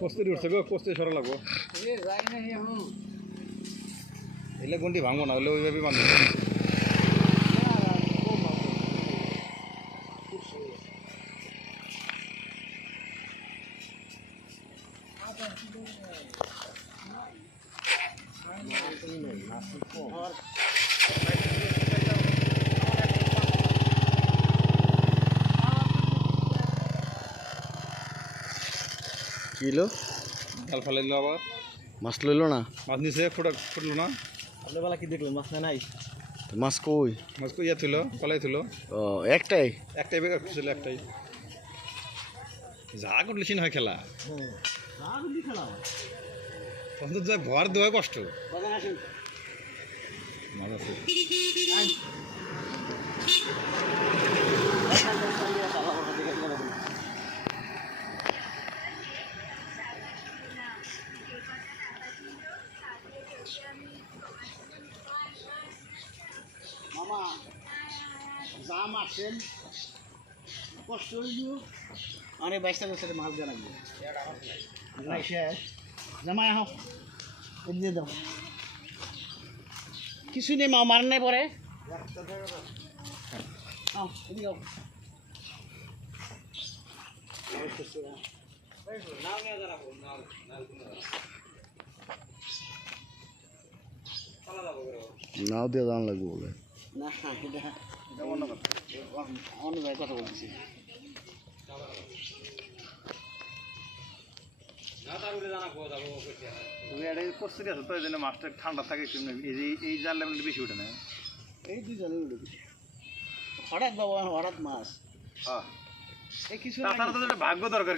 কস্তুরি উঠছে গো, কস্তুরি সরা লাগবো। এলে গুন্ডি ভাঙবো না, হলে ওইভাবে বাঁধবো। কিলো জাল ফালাইলো আবার, মাছ লইলো না, মাছ নিচে ফুটলো না। আপনার বেলা কি দেখলেন মাছ নাই? মাছ কই? মাছ ইয়া ছিল, কলাই ছিল। ও একটাই একটাই বেগ ছিল, একটাই। যা করলে সিন হয় খেলা, অন্তত যা ভর দেওয়া কষ্ট। মাছ আছে। মামা জাম আসেন কষ্ট হইল অনেক বাইশটা বছরে মাছ দেওয়া লাগবে নাই শেষ জামাই আহ দিয়ে দাও কিছু নেই মা মার নাই পরে নাও দিয়ে দাম লাগবে বলে না এটা অন্য ভাই কথা বলছি কস্তুরি আছে তো, এই জন্য মাছটা ঠান্ডা থাকে একটু। এই জাল লেমন বেশি উঠে না। এই দুজনে হঠাৎ বাবা হঠাৎ মাছ হ্যাঁ, এই কিছু তাছাড়া তো ভাগ্য দরকার।